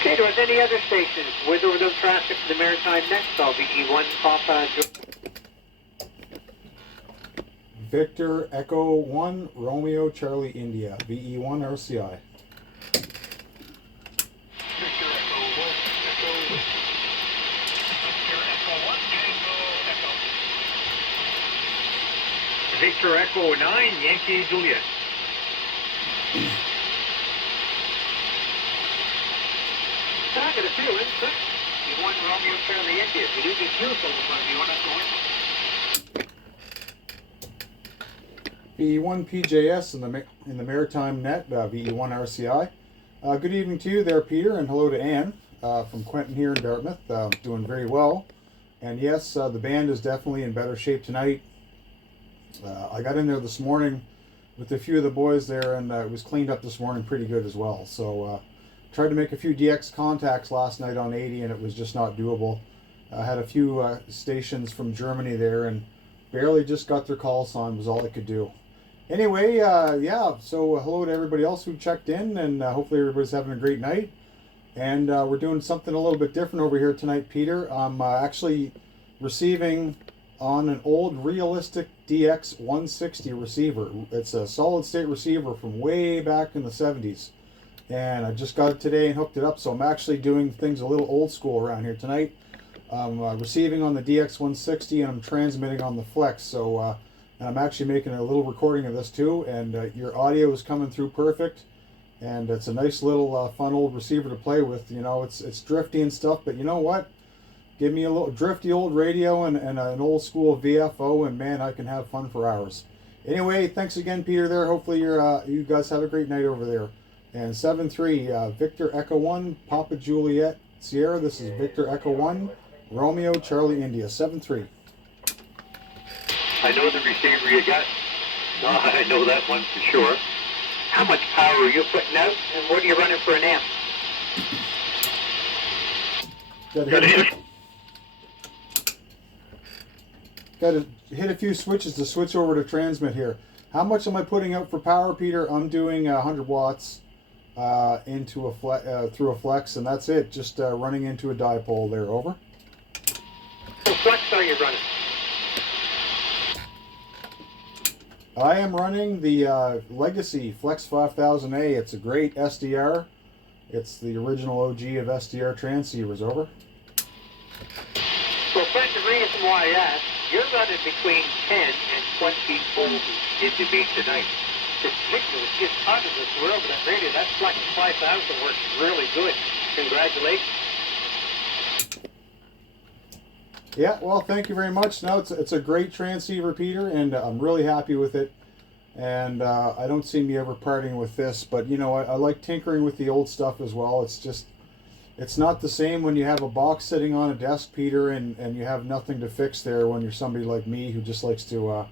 Okay, towards any other stations, with or without traffic to the Maritime next, I'll be E1 Papa. Victor Echo 1 Romeo Charlie India VE1 RCI. Victor Echo 1, Echo. Victor Echo 1, Tango Echo. Victor Echo 9, Yankee Juliet. I got a feeling, but E1 Romeo Charlie India. If you do get fuel from the one that's going. VE1 PJS in the Maritime Net, VE1 RCI. Good evening to you there, Peter, and hello to Ann from Quentin here in Dartmouth. Doing very well. And yes, the band is definitely in better shape tonight. I got in there this morning with a few of the boys there, and it was cleaned up this morning pretty good as well. So tried to make a few DX contacts last night on 80, and it was just not doable. I had a few stations from Germany there, and barely just got their call sign was all I could do. Anyway, yeah, so hello to everybody else who checked in, and hopefully everybody's having a great night. And we're doing something a little bit different over here tonight, Peter. I'm actually receiving on an old realistic DX-160 receiver. It's a solid state receiver from way back in the 70s. And I just got it today and hooked it up, so I'm actually doing things a little old school around here tonight. I'm receiving on the DX-160 and I'm transmitting on the Flex, so and I'm actually making a little recording of this too, and your audio is coming through perfect, and it's a nice little fun old receiver to play with. You know, it's drifty and stuff, but you know what? Give me a little drifty old radio and an old school VFO, and man, I can have fun for hours. Anyway, thanks again, Peter there. Hopefully you guys have a great night over there. And 7-3, Victor Echo 1, Papa Juliet Sierra. This is Victor Echo 1, Romeo Charlie India, 7-3. I know the receiver you got. No, I know that one for sure. How much power are you putting out, and what are you running for an amp? Got to hit a few switches to switch over to transmit here. How much am I putting out for power, Peter? I'm doing 100 watts into a through a flex, and that's it. Just running into a dipole there. Over. What flex are you running? I am running the Legacy Flex 5000A. It's a great SDR. It's the original OG of SDR transceivers. Over. Well, friend, the reason why I asked, you're running between 10 and 20 volts into me tonight. The signal is just out of this world, but that radio, that Flex 5000 works really good. Congratulations. Yeah, well, thank you very much. No, it's a great transceiver, Peter, and I'm really happy with it. And I don't see me ever parting with this, but you know, I like tinkering with the old stuff as well. It's just, it's not the same when you have a box sitting on a desk, Peter, and you have nothing to fix there when you're somebody like me who just likes to,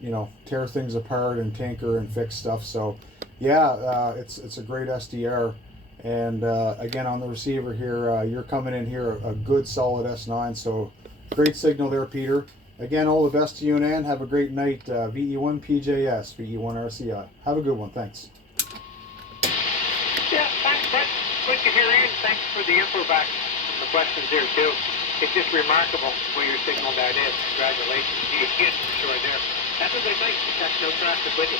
you know, tear things apart and tinker and fix stuff. So, yeah, it's a great SDR. And again, on the receiver here, you're coming in here a good solid S9, so great signal there, Peter. Again, all the best to you and Ann. Have a great night. VE1 PJS, VE1 RCI. Have a good one. Thanks. Yeah, thanks, Brett. Good to hear Ian. Thanks for the info back and the questions there, too. It's just remarkable where your signal that is. Congratulations to you again for sure there. That was a nice to catch no traffic with you.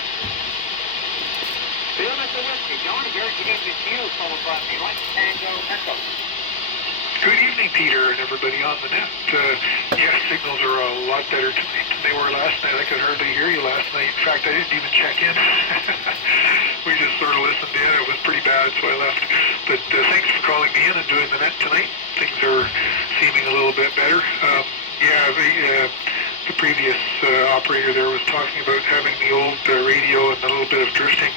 Bill at the whiskey. John, here, good evening to you. Phone across me. Like Tango Echo. Good evening, Peter, and everybody on the net. Yes, signals are a lot better tonight than they were last night. I could hardly hear you last night. In fact, I didn't even check in. We just sort of listened in. It was pretty bad, so I left. But thanks for calling me in and doing the net tonight. Things are seeming a little bit better. The previous operator there was talking about having the old radio and a little bit of drifting.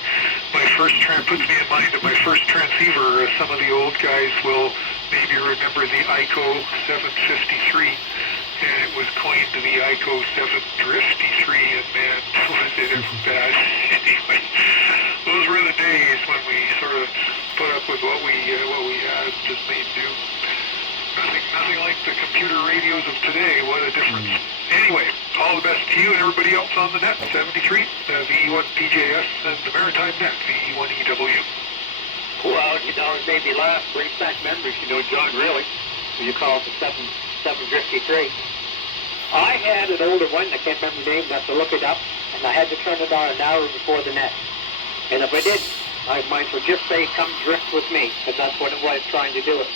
My first puts me in mind of my first transceiver. Some of the old guys will maybe remember the ICO 753, and it was coined the ICO 753, and man, was it ever bad. Anyway, those were the days when we sort of put up with what we had, just made do. Nothing like the computer radios of today. What a difference. Anyway, all the best to you and everybody else on the net. 73, VE1 PJS, and the Maritime Net, VE1 EW. Well, you know, it made me laugh. Brings back memories, you know, John, really. You call it the 753. I had an older one, I can't remember the name, I have to look it up, and I had to turn it on an hour before the net. And if I did, I might would just say, come drift with me, because that's what it was, trying to do it.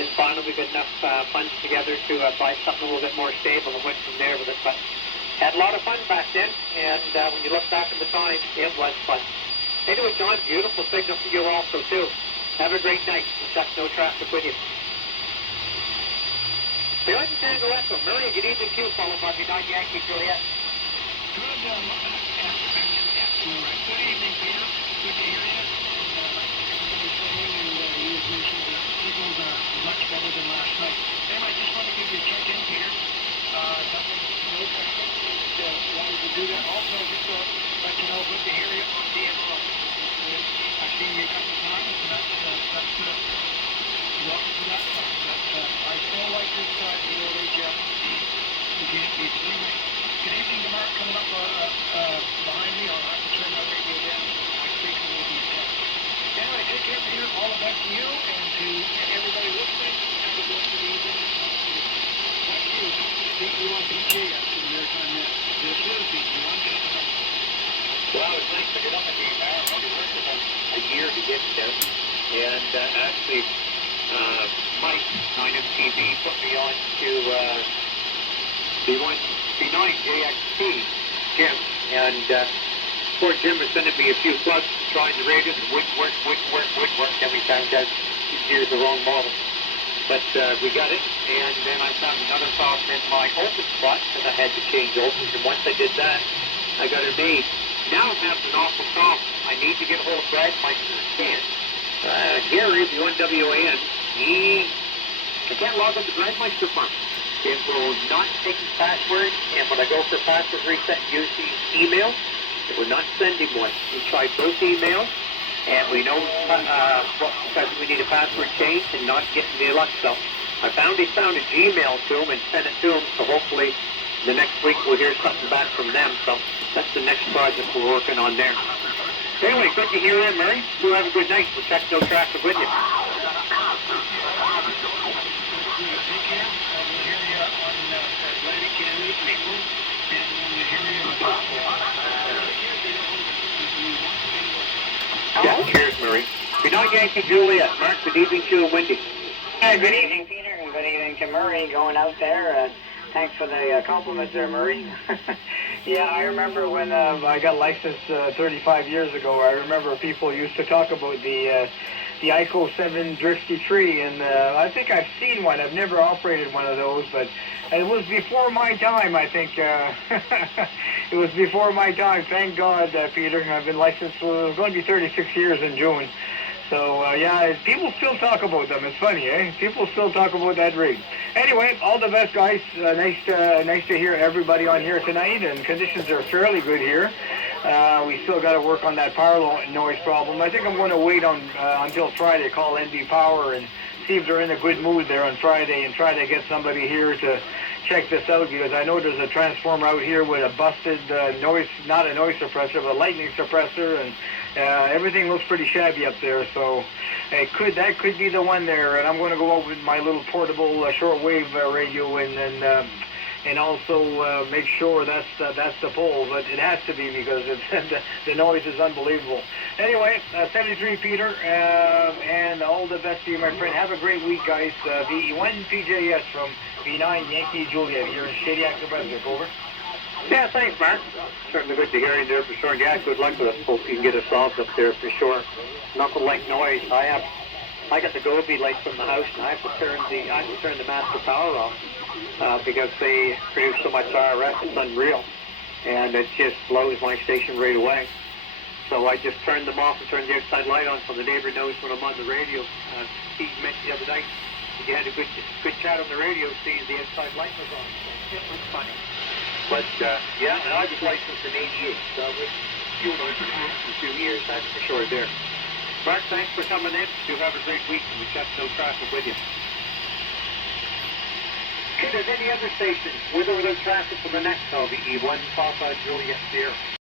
Then finally we got enough funds together to buy something a little bit more stable and went from there with it. But had a lot of fun back then, and when you look back at the time, it was fun. Anyway, John, beautiful signal for you also, too. Have a great night. We'll check no traffic with you. The other thing to echo, Murray, good evening to you, followed by your Yankee Juliet. Good evening, Peter. Good to hear you. Everybody's saying, and you mentioned the signals are much better than last night. Anyway, I just want to give you a check-in, Peter. Nothing, no question. Wanted to do that. Also, just to let you know, good to hear you on DX-160. I've seen you a couple of times, and that's good. Welcome to that side. But I still like this side of the road, Jeff. You can't beat it. Anyway, good evening to Mark coming up behind me. I'll have to turn my radio down. My station will be set. Anyway, take care, Peter. All the best to you and to everybody listening. Have a blessed evening. Back to you. Beat you on PJ after the Maritime Net. This is Beat You on PJ. Well, it's nice to get up at the hour. I only worked about a year to get there. And actually, Mike, 9MTV, put me on to the 9 JXT, Jim. And poor Jim was sending me a few plugs, trying the radios, and wouldn't work. Then we found out he used the wrong model. But we got it, and then I found another problem in my open spot, because I had to change opens. And once I did that, I got it made. Now I'm having an awful problem. I need to get a hold of Brad Meister and Gary, the ONWAN, I can't log into Brad Meister Farm. It will not take his password, and when I go for password reset and use the email, it will not send him one. We tried both emails, and we know because we need a password change and not getting the luck. So I found a Gmail to him and sent it to him, so hopefully the next week we'll hear something back from them. So that's the next project we're working on there. Anyway, good to hear you, Murray. You have a good night. We'll check no traffic with you. Yeah, cheers, Murray. Good night, Yankee Juliet. Mark, good evening to you, Wendy. Good evening, Peter, and good evening to Murray going out there. Thanks for the compliments there, Murray. Yeah, I remember when I got licensed 35 years ago, I remember people used to talk about the ICO 7 Drifty Tree, and I think I've seen one. I've never operated one of those, but it was before my time, I think. It was before my time, thank God, Peter. I've been licensed, it's going to be 36 years in June. So, yeah, people still talk about them. It's funny, eh? People still talk about that rig. Anyway, all the best, guys. Nice to hear everybody on here tonight, and conditions are fairly good here. We still got to work on that power noise problem. I think I'm going to wait until Friday, call NB Power and see if they're in a good mood there on Friday and try to get somebody here to check this out, because I know there's a transformer out here with a busted noise, not a noise suppressor, but a lightning suppressor, and everything looks pretty shabby up there, so that could be the one there. And I'm going to go over with my little portable shortwave radio and also make sure that's the pole, but it has to be because the noise is unbelievable. Anyway, 73 Peter, and all the best to you, my friend. Have a great week, guys. V1 PJS from V9 Yankee Juliet here in Shediac, New Brunswick. Over. Yeah, thanks, Mark. Certainly good to hear you there for sure. Yeah, good luck with us. Hope you can get us solved up there for sure. Nothing like noise. I got the Gobi lights from the house, and I have to turn the master power off because they produce so much RF. It's unreal, and it just blows my station right away. So I just turned them off and turned the outside light on so the neighbor knows when I'm on the radio. He mentioned the other night he had a good chat on the radio, sees the outside light was on. So it was funny. But, yeah, and I was licensed in 88, so with few noise for 2 years, that's for sure there. Mark, thanks for coming in. You have a great week, and we check no traffic with you. If there's any other stations with or without traffic for the next, I'll be E1 Papa Juliet there.